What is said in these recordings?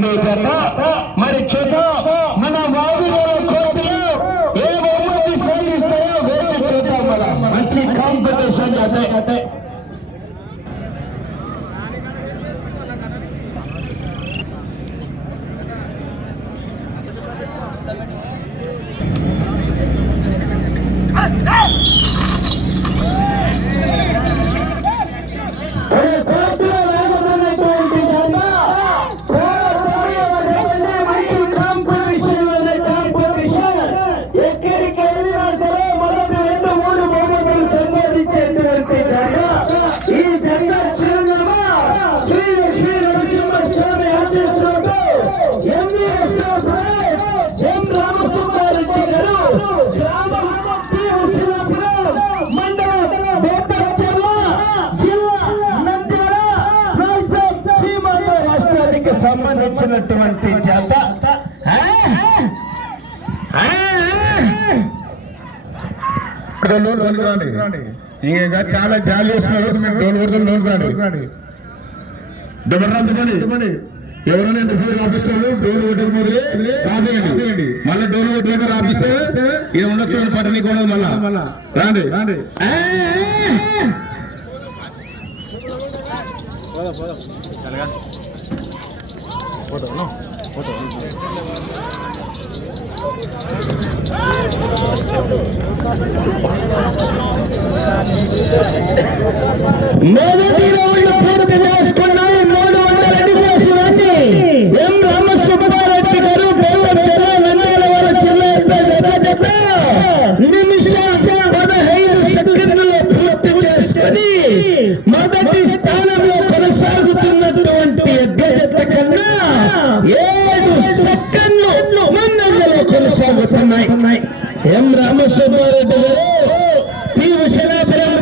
ఉన్నటువంటి జత మరి చూద్దాం మన వాగుల కోర్టులో ఏ బహుమతి సాధిస్తాయో వేచి చూద్దాం. మన మంచి కాంపిటీషన్ జత. సంబంధించినటువంటి జత ఇంకా చాలా జాలి చేస్తున్నారు. ఎవరైనా డోలు రాపిస్తారు, డోలు కొట్టక మొదలే రాదేయండి. మళ్ళీ డోలు కొట్టలేక రాపిస్తే ఇది ఉండొచ్చు పట్టని కూడా మళ్ళా రాండి రాండి. మొదటి రౌండ్ పూర్తి చేసుకున్నాయి. 300 అడుగులు ఎం రామసుబ్బారెడ్డి గారు నంద్యాల వాళ్ళ చిన్న నిమిషం 15 సెకండ్లు పూర్తి చేసుకుని మొదటి స్థానంలో కొనసాగుతున్నటువంటి జత కన్నా 7 సెకండ్లు ముందంజలో కొనసాగుతున్నాయి. ఎం రామసుబ్బారెడ్డి గారు పి విశ్వనాథపురం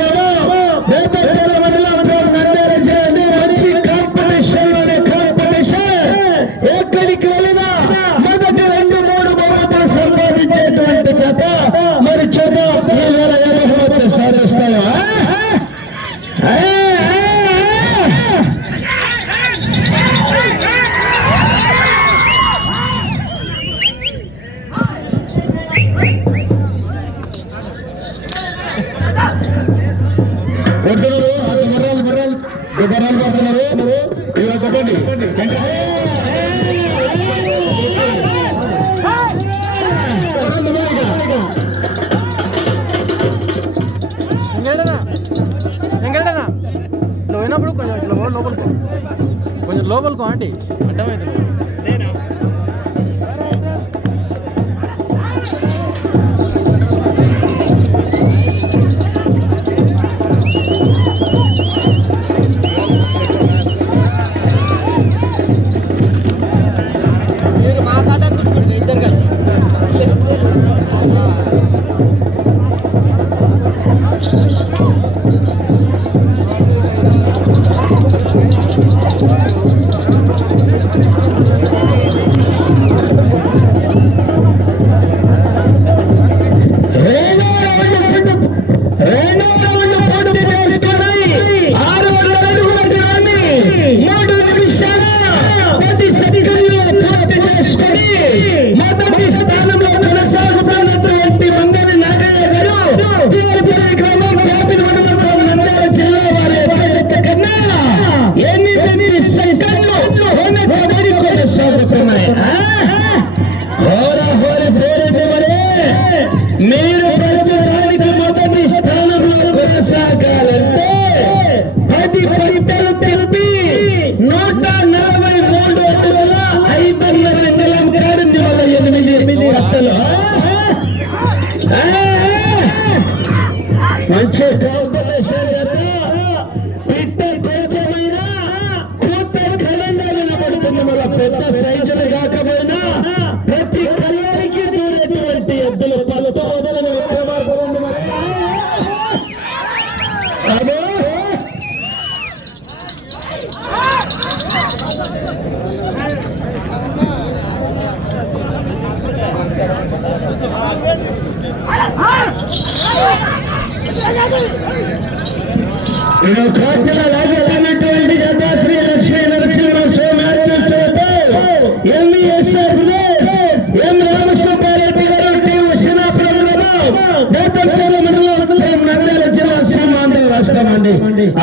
మండలం నంద్యాల జిల్లా మంచి కాంపిటీషన్ ఎక్కడికి వెళ్ళినా మొదటి 2-3 బహుమతులు సంపాదించేటువంటి జత. మరి చూద్దాం ఈ వేళ ఏ బహుమతులు సాధిస్తాయో. బర్రాలు పడుతున్నారు. చెప్పండి పోయినప్పుడు కొంచెం లోపలికో ఆంటీ అర్థమవుతుంది. మీరు ప్రస్తుతానికి మొదటి స్థానంలో కొనసాగాలంటే 10 పంటలు తిప్పి 143 అడుగుల 5.5 అంగుళం కాడింది. వల్ల 8 కట్టలు మంచి కాంపిటీషన్ పిట్ట కొంచెమైనా పూత కలంగా నిలబడుతుంది. మళ్ళీ పెద్ద సైజులు కాకపోయినా ప్రతి కళ్ళకి దూరేటువంటి ఎద్దులు పలుతో వదలని విక్రమార్పుంది. మరి కోర్టులో లాగుతున్నటువంటి జత శ్రీ లక్ష్మీ నరసింహ స్వామి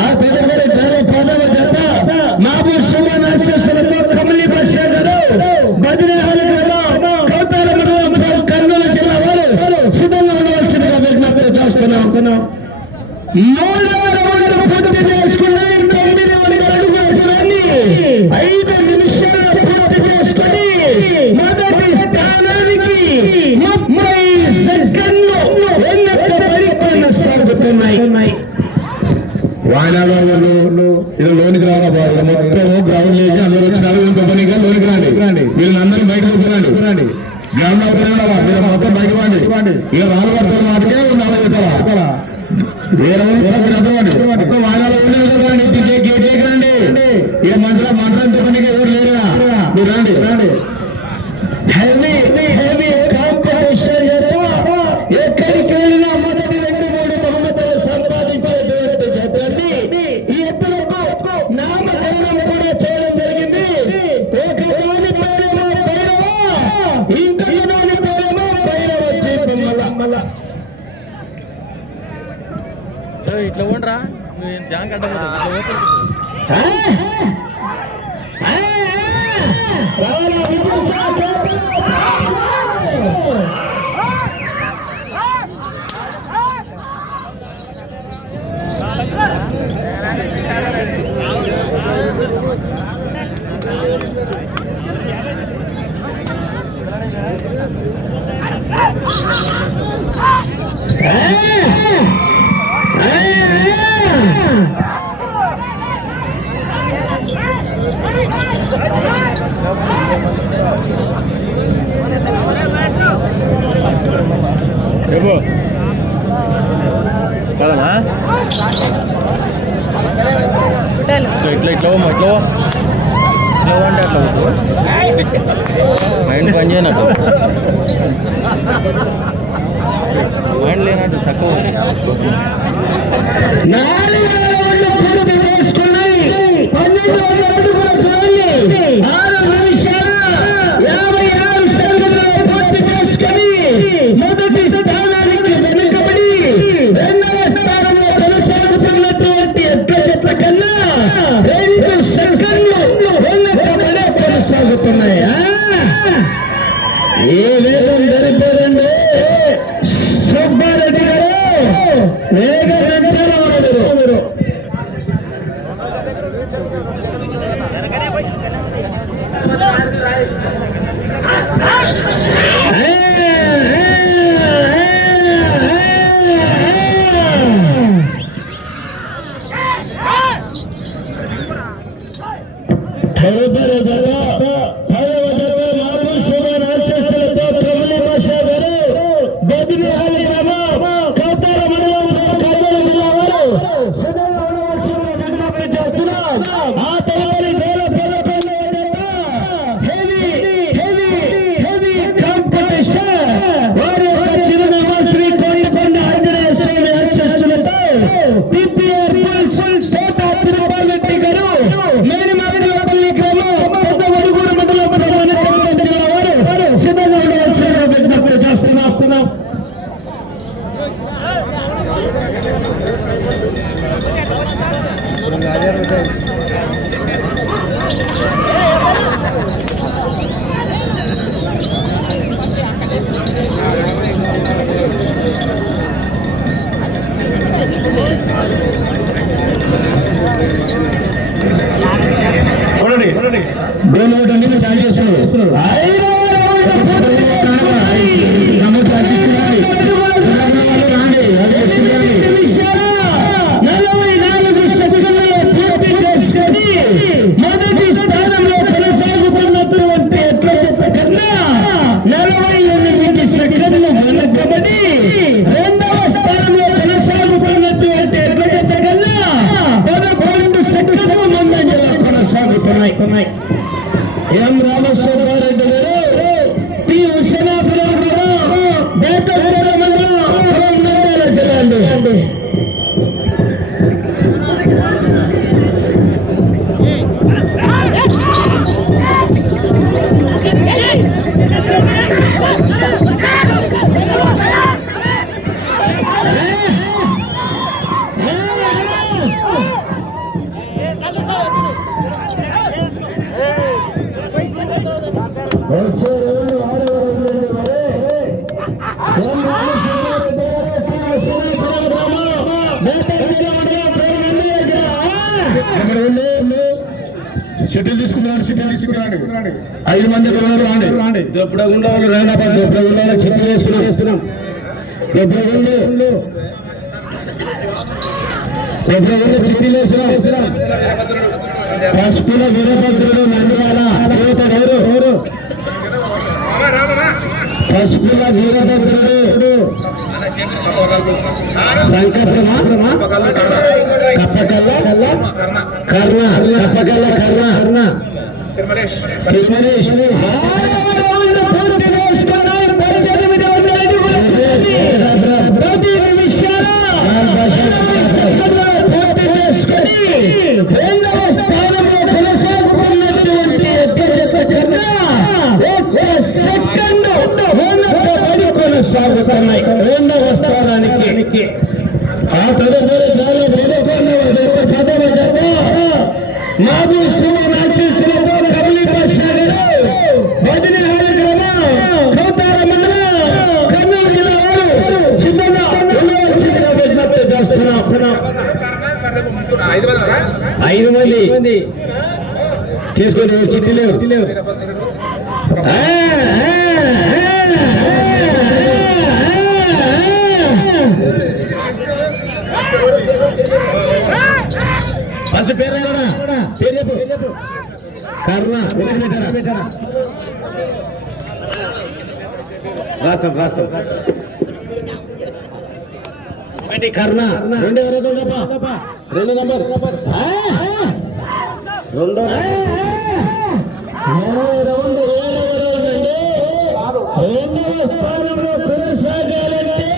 ఆ తదుపరి చాలా పదవ జత మహబూబ్ సుమన్ ఆశీస్సులతో కమలి బస్ గారు బదిరేహాల గ్రామం కౌతాల మండలం కర్నూలు జిల్లా వారు సిద్ధంగా ఉండవలసిందిగా విజ్ఞప్తి చేస్తున్నాం. మూడవ రౌండ్ పూర్తి చేసుకుని 900 అడుగుల దూరాన్ని 5 నిమిషాలు పూర్తి చేసుకుని మొదటి స్థానానికి 30 సెకండ్లు వెనకబడి కొనసాగుతున్నాయి. వాయినాలో ఇలా లోనికి రావడం బాగా మొత్తం గ్రౌండ్ లేచి అందరూ వచ్చినారు. కంపెనీగా లోనికి రండి, వీళ్ళని అందరినీ బయటకు పోరండి. గ్రౌండ్ మీరు మొత్తం బయట పండి ఇక రాను పడుతున్న మాటకే ఉన్నారా వేరే మొత్తం వాయినాలో రండి, గేట్ రండి. ఇక మంత్రం కంపెనీకి ఎవరు లేరా, మీరు రండి. హెవీ కాంపిటీషన్ ఎక్కడికి వెళ్ళినా మొదటి 2-3 బహుమతులు సంపాదించేటువంటి జతని ఈ ఎత్తులకు నామకరణం కూడా చేయడం జరిగింది. ఒక దాని పేరేమో భైరవ, ఇంకొక దాని పేరేమో భైరవ దీపం. మళ్ళా ఇట్లా ఉండరా జాంగ్ చెప్పు కదనా ఇట్లా అంటే అట్లా మైండ్ పని చేయనట్టు, మైండ్ లేనట్టు చక్కగా పూర్తి చేసుకున్నాయి. 12 అడుగుల దూరాన్ని 6 నిమిషాల 56 సెకండ్లలో పూర్తి చేసుకుని మొదటి స్థానానికి వెనుకబడి 2వ స్థానంలో కొనసాగుతున్నటువంటి ఎట్ల జట్ల కన్నా 2 సెకండ్లు వెనుకబడే కొనసాగుతున్నాయి. ఏ వేగం జరిపోదండి సుబ్బారెడ్డి గారు, వేగం పెంచాలి మీరు. తదుపరి జత 10వ జత మహబూబ్ సుమన్ ఆశీస్సులతో కమలి బాషా గారు బదిరేహాల గ్రామం కౌతాల మండలం కర్నూలు జిల్లా వారు సిద్ధంగా ఉండవలసిందిగా విజ్ఞప్తి చేస్తున్నాం. ఆ తదుపరి 11వ జత హెవీ కాంపిటీషన్ వారి యొక్క చిరునామా శ్రీ కొండకొండ ఆంజనేయ స్వామి ఆశీస్సులతో పిపిఆర్ పుల్స్ తోట తిరుపాలరెడ్డి గారు మేడిమామిడిపల్లి గ్రామం పెద్ద వడుగూరు మండలం అనంతపురం జిల్లా వారు సిద్ధంగా ఉండవలసిందిగా విజ్ఞప్తి చేస్తున్నాం. డోలు చాలు చేస్తున్నారు. షెడ్యూల్ తీసుకున్నాడు, షెడ్యూల్ తీసుకున్నాడు. 5 మంది రాండి. దొప్పుడగుండా వాళ్ళు రాండి. దొప్పుడగుండా షెడ్యూల్ వేస్తున్నాం. దొప్పుడగుండు చిట్టీలు వేస్తున్నాం. పసుపుల వీరభద్రుడు నంద్యాల ఎవరు? పసుపుల వీరభద్రుడు సంకప్రమా కప్పకల్ల కర్ణ తిరుమలేష్. పూర్తి చేసుకున్నాయి. 18 ప్రతి నిమిషాల పూర్తి చేసుకుని 2వ స్థానంలో కొనసాగుతున్నటువంటి జత కన్నా 1 సెకండ్ వెనకబడి కొనసాగుతున్నాయి 2వ స్థానానికి. ఆ తదుపరి నాబు సుమన్ ఆశీస్సులతో కమలి పాషాగారు బదిని హాలిగ్రామ కౌతార మండలం కర్నూలు జిల్లా వారు సిద్ధంగా ఉండవలసిందిగా విజ్ఞప్తి చేస్తున్నాం. 5 మంది తీసుకొని చిట్టి లేవు. ఫస్ట్ పేరు చెప్పు. కర్ణ రాస్తాం. కర్ణ 2 నంబర్ 2 రెండవ స్థానంలో కొనసాగాలంటే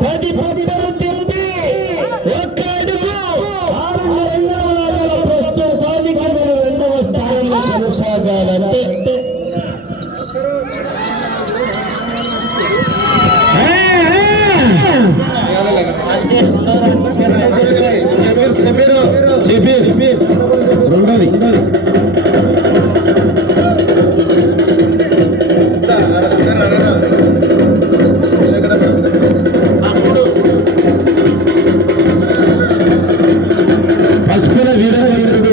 10 పట్టలు తిప్పి 1 అడుగు 6 అంగుళాల ప్రస్తుతానికి మీరు 2వ స్థానంలో కొనసాగాలంటే రెండోది పసుపుల వీరభద్రుడు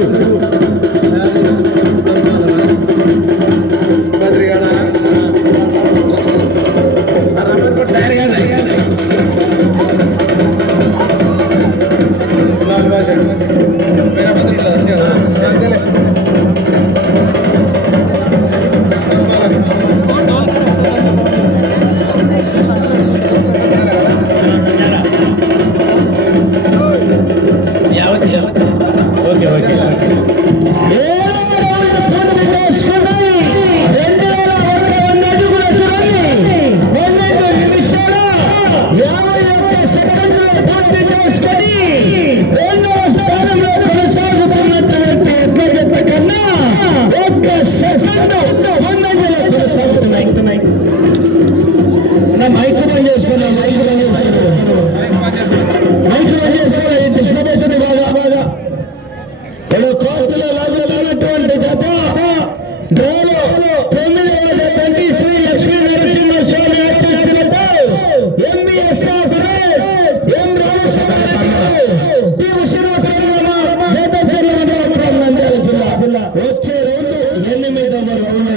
వచ్చే రోజు 8వ రౌండ్.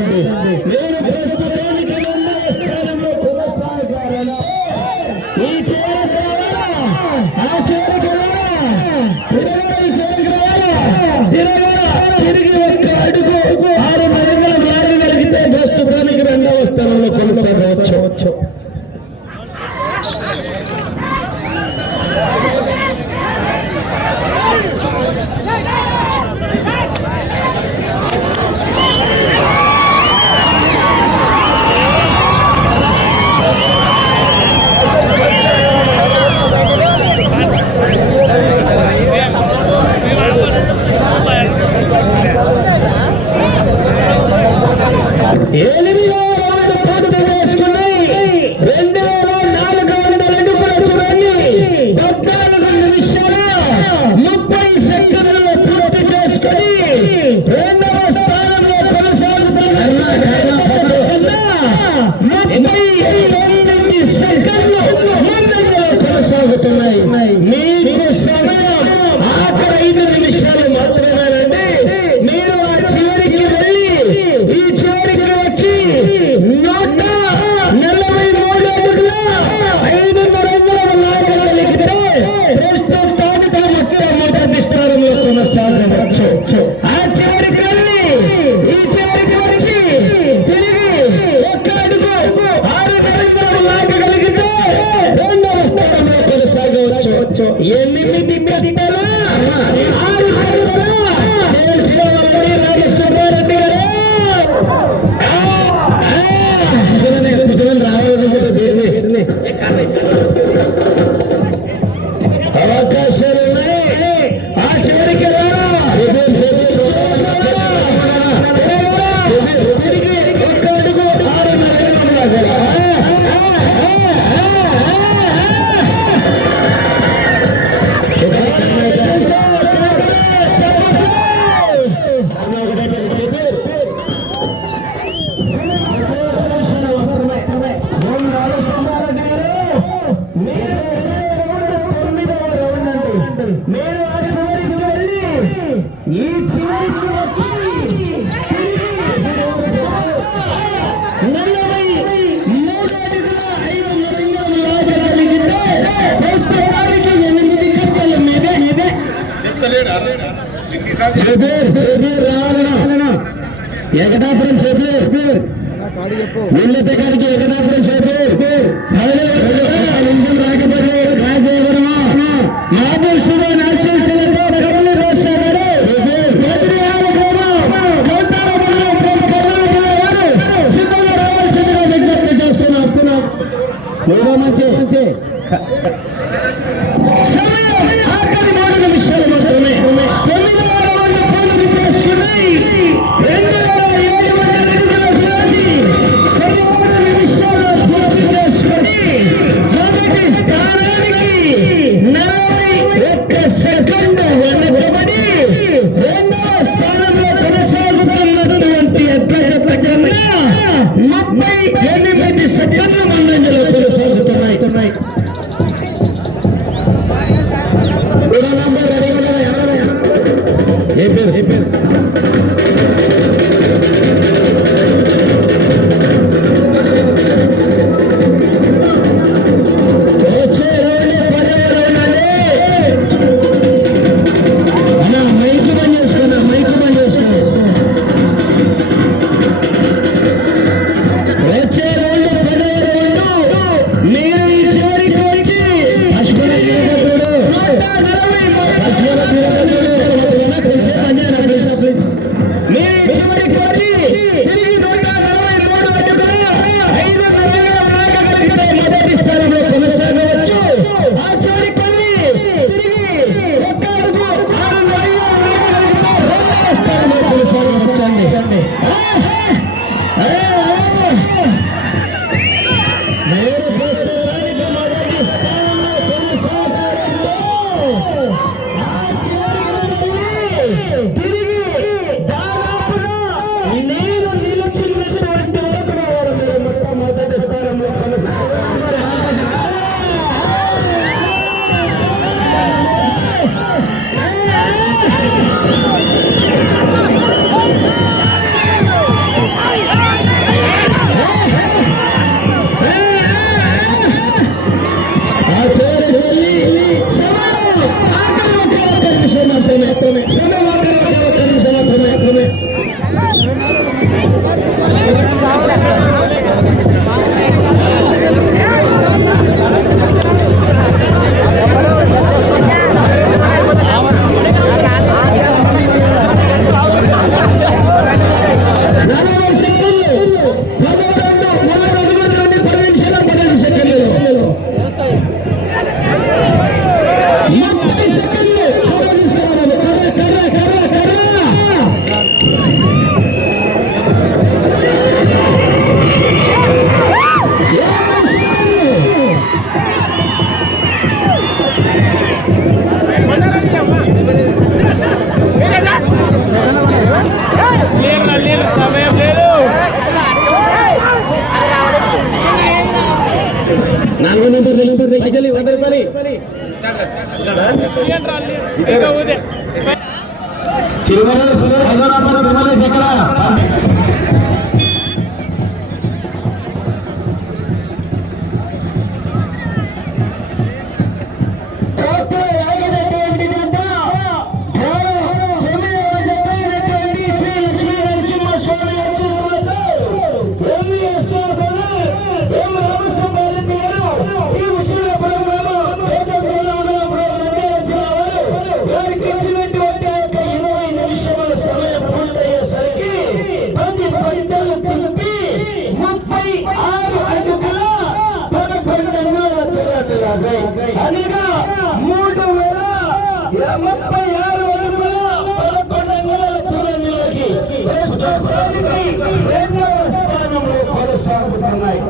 నేను ప్రస్తుతానికి 2వ స్థానంలో కొనసాగాలంటే ఈ చీర కావాలా, ఆ చీర కావాలా, తిరిగి 1 అడుగు 6 మరంగా లాగగలిగితే ప్రస్తుతానికి 2వ స్థానంలో కొనసాగవచ్చు. కొనసాగవచ్చు. ఆ చివరి కల్లి ఈ చివరికి వచ్చి తిరిగి ఒక్క అడుగు 6 అడుగులు లాగగలిగితే రెండవ స్థానంలో కొనసాగవచ్చు. 8 కట్టలు 6 కట్టలు తేల్చుకోవాలండి రామసుబ్బారెడ్డి గారు. అవకాశాలు ఉన్నాయి. ఆ చివరికి తిరిగి ఒక్క అడుగు 6.5 నేను ఆ చివరికి వెళ్ళి ఈ చివరికి వచ్చి 43 అడుగుల 5 రంగులు లాగగలిగితే ప్రస్తుతానికి 8 కట్టల మీదే రావాలన్నా ఏకటాపురం షబీర్ వీళ్ళతే గారికి ఏకటాపురం షబీర్ నిమిషం రాకపోతే రాజేవరమా మాబూ సుమన్ ఆశీస్సులతో కమలి భాష గారు సిద్ధంగా రావాల్సిందిగా విజ్ఞప్తి చేస్తున్నాం. మంచి సమయం ఆఖరి 3 నిమిషాలు మాత్రమే. 9వ రౌండ్ పూర్తి చేసుకున్నాయి. 2700 అడుగుల దూరాన్ని 13 నిమిషాలు పూర్తి చేసుకుని మొదటి స్థానానికి 41 సెకండ్ వెనకబడి రెండవ స్థానంలో కొనసాగుతున్నటువంటి ఎడ్ల జత కన్నా 38 సెకండ్ల ముందంజలో కొనసాగుతున్నాయి. ఏ పేరు వచ్చే రోజు 10వ రౌండ్ అండి. అన్న మైకు బంద్ చేసుకున్నా వచ్చే రౌండ్ 10వ రౌండ్ మీరు ఈ చివరికి వచ్చి అశ్వర మీరు చివరికి వచ్చి తిరిగి 143 అడుగుల 5 రంగుల లాగగలిగితే మొదటి స్థానంలో కొనసాగవచ్చు. ఆ చివరికి వెళ్ళి తిరిగి ఒక్క అడుగు 6 రంగుల లాగగలిగితే రెండవ స్థానంలో కొనసాగవచ్చండి. మీరు ప్రస్తుతానికి మొదటి స్థానంలో కొనసాగారంటే తిరిగి దాదాపుగా నేను నిలిచినటువంటి వరకు వారు మీరు మొత్తం మొదటి స్థానంలో కొనసాగారు. ఆ చివరికి వెళ్ళి సమయం ఆఖరి ఒక్క నిమిషం మాత్రమే. సమయం ఆఖరి ఒక్క నిమిషం మాత్రమే. పైసలు 100 రూపాయలు తిరుమలేశ్ ఎక్కడ రాగినటువంటి అనగా 3036 అడుగుల 11 అంగుళాల దూరంలోకి ప్రస్తుతానికి 2వ స్థానంలో కొనసాగుతున్నాయి.